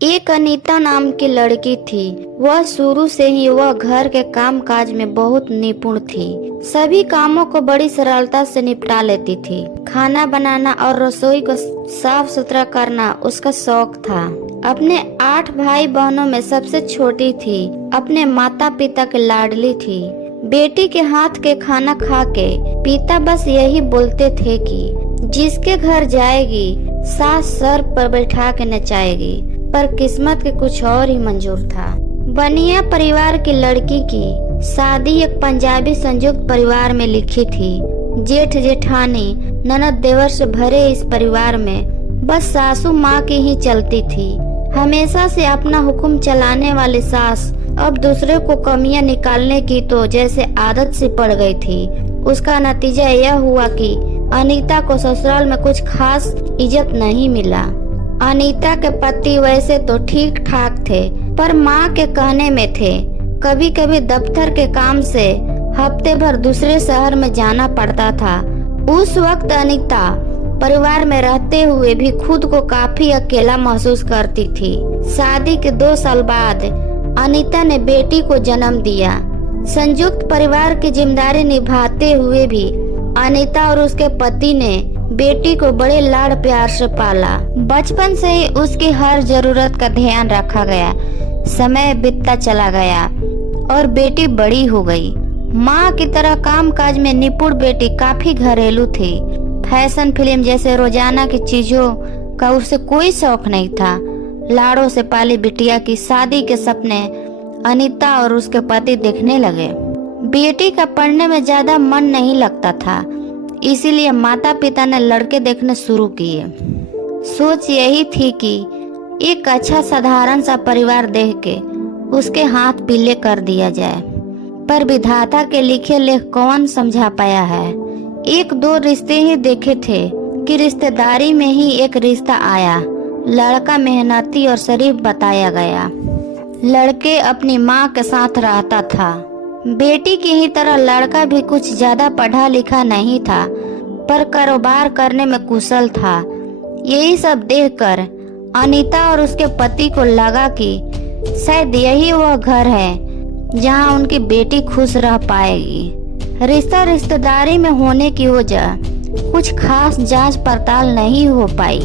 एक अनीता नाम की लड़की थी। वह शुरू से ही वह घर के काम काज में बहुत निपुण थी। सभी कामों को बड़ी सरलता से निपटा लेती थी। खाना बनाना और रसोई को साफ सुथरा करना उसका शौक था। अपने 8 भाई बहनों में सबसे छोटी थी। अपने माता पिता के लाडली थी। बेटी के हाथ के खाना खा के पिता बस यही बोलते थे कि जिसके घर जाएगी सास सर पर बैठा के नचाएगी, पर किस्मत के कुछ और ही मंजूर था। बनिया परिवार की लड़की की शादी एक पंजाबी संयुक्त परिवार में लिखी थी। जेठ जेठानी ननद देवर से भरे इस परिवार में बस सासू माँ की ही चलती थी। हमेशा से अपना हुक्म चलाने वाली सास अब दूसरे को कमियां निकालने की तो जैसे आदत सी पड़ गई थी। उसका नतीजा यह हुआ कि अनीता को ससुराल में कुछ खास इज्जत नहीं मिला। अनीता के पति वैसे तो ठीक ठाक थे, पर माँ के कहने में थे। कभी कभी दफ्तर के काम से हफ्ते भर दूसरे शहर में जाना पड़ता था। उस वक्त अनीता परिवार में रहते हुए भी खुद को काफी अकेला महसूस करती थी। शादी के 2 साल बाद अनीता ने बेटी को जन्म दिया। संयुक्त परिवार की जिम्मेदारी निभाते हुए भी अनीता और उसके पति ने बेटी को बड़े लाड़ प्यार से पाला। बचपन से ही उसकी हर जरूरत का ध्यान रखा गया। समय बीतता चला गया और बेटी बड़ी हो गई। माँ की तरह काम काज में निपुण बेटी काफी घरेलू थी। फैशन फिल्म जैसे रोजाना की चीजों का उसे कोई शौक नहीं था। लाड़ों से पाली बिटिया की शादी के सपने अनीता और उसके पति देखने लगे। बेटी का पढ़ने में ज्यादा मन नहीं लगता था, इसीलिए माता पिता ने लड़के देखने शुरू किए। सोच यही थी कि एक अच्छा साधारण सा परिवार देख के उसके हाथ पीले कर दिया जाए, पर विधाता के लिखे लेख कौन समझा पाया है। 1-2 रिश्ते ही देखे थे कि रिश्तेदारी में ही एक रिश्ता आया। लड़का मेहनती और शरीफ बताया गया। लड़के अपनी माँ के साथ रहता था। बेटी की ही तरह लड़का भी कुछ ज्यादा पढ़ा लिखा नहीं था, पर कारोबार करने में कुशल था। यही सब देखकर अनीता और उसके पति को लगा कि शायद यही वह घर है जहां उनकी बेटी खुश रह पाएगी। रिश्ता रिश्तेदारी में होने की वजह कुछ खास जांच पड़ताल नहीं हो पाई।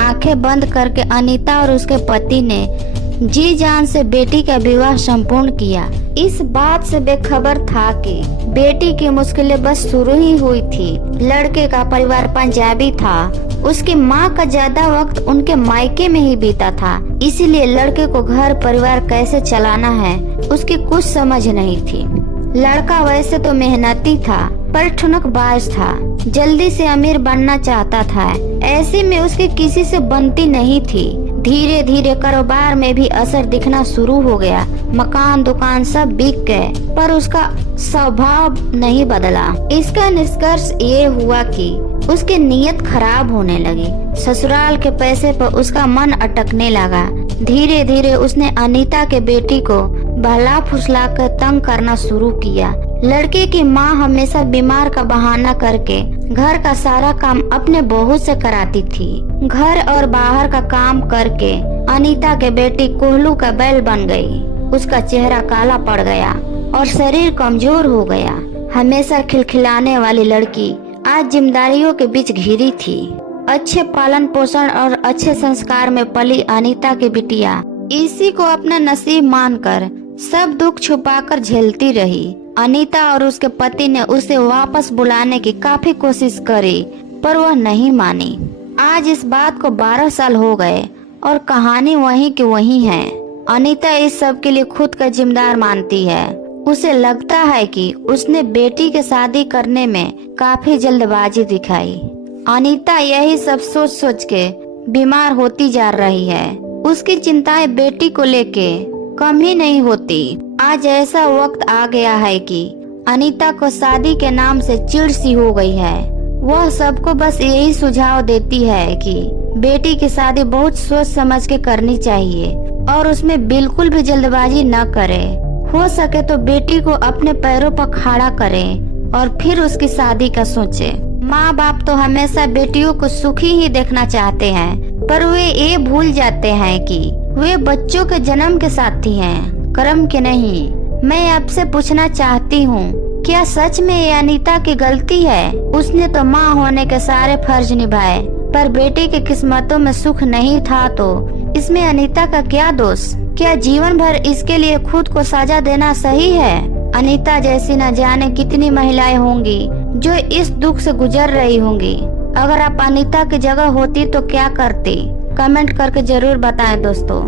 आंखें बंद करके अनीता और उसके पति ने जी जान से बेटी का विवाह संपूर्ण किया। इस बात से बेखबर था कि बेटी की मुश्किलें बस शुरू ही हुई थी। लड़के का परिवार पंजाबी था। उसकी माँ का ज्यादा वक्त उनके मायके में ही बीता था, इसीलिए लड़के को घर परिवार कैसे चलाना है उसकी कुछ समझ नहीं थी। लड़का वैसे तो मेहनती था, पर ठुनकबाज था। जल्दी से अमीर बनना चाहता था। ऐसे में उसकी किसी से बनती नहीं थी। धीरे धीरे कारोबार में भी असर दिखना शुरू हो गया। मकान दुकान सब बिक गए, पर उसका स्वभाव नहीं बदला। इसका निष्कर्ष ये हुआ कि उसकी नीयत खराब होने लगी। ससुराल के पैसे पर उसका मन अटकने लगा। धीरे धीरे उसने अनीता के बेटी को बहला फुसला कर तंग करना शुरू किया। लड़के की माँ हमेशा बीमार का बहाना करके घर का सारा काम अपने बहू से कराती थी। घर और बाहर का काम करके अनीता के बेटी कोहलू का बैल बन गई। उसका चेहरा काला पड़ गया और शरीर कमजोर हो गया। हमेशा खिलखिलाने वाली लड़की आज जिम्मेदारियों के बीच घिरी थी। अच्छे पालन पोषण और अच्छे संस्कार में पली अनीता की बिटिया इसी को अपना नसीब मानकर सब दुख छुपाकर झेलती रही। अनीता और उसके पति ने उसे वापस बुलाने की काफी कोशिश करी, पर वह नहीं मानी। आज इस बात को 12 साल हो गए और कहानी वहीं की वहीं है। अनीता इस सब के लिए खुद का जिम्मेदार मानती है। उसे लगता है कि उसने बेटी के शादी करने में काफी जल्दबाजी दिखाई। अनीता यही सब सोच सोच के बीमार होती जा रही है। उसकी चिंताएं बेटी को लेके कम ही नहीं होती। आज ऐसा वक्त आ गया है कि अनीता को शादी के नाम से चिढ़ सी हो गई है। वह सबको बस यही सुझाव देती है कि बेटी की शादी बहुत सोच समझ के करनी चाहिए और उसमें बिल्कुल भी जल्दबाजी न करे। हो सके तो बेटी को अपने पैरों पर खड़ा करे और फिर उसकी शादी का सोचे। माँ बाप तो हमेशा बेटियों को सुखी ही देखना चाहते हैं, पर वे ये भूल जाते हैं कि वे बच्चों के जन्म के साथी हैं, कर्म के नहीं। मैं आपसे पूछना चाहती हूँ, क्या सच में ये अनीता की गलती है? उसने तो माँ होने के सारे फर्ज निभाए, पर बेटी की किस्मतों में सुख नहीं था, तो इसमें अनीता का क्या दोष? क्या जीवन भर इसके लिए खुद को सजा देना सही है? अनीता जैसी न जाने कितनी महिलाएं होंगी जो इस दुख से गुजर रही होंगी। अगर आप अनीता की जगह होती तो क्या करती? कमेंट करके जरूर बताएं दोस्तों।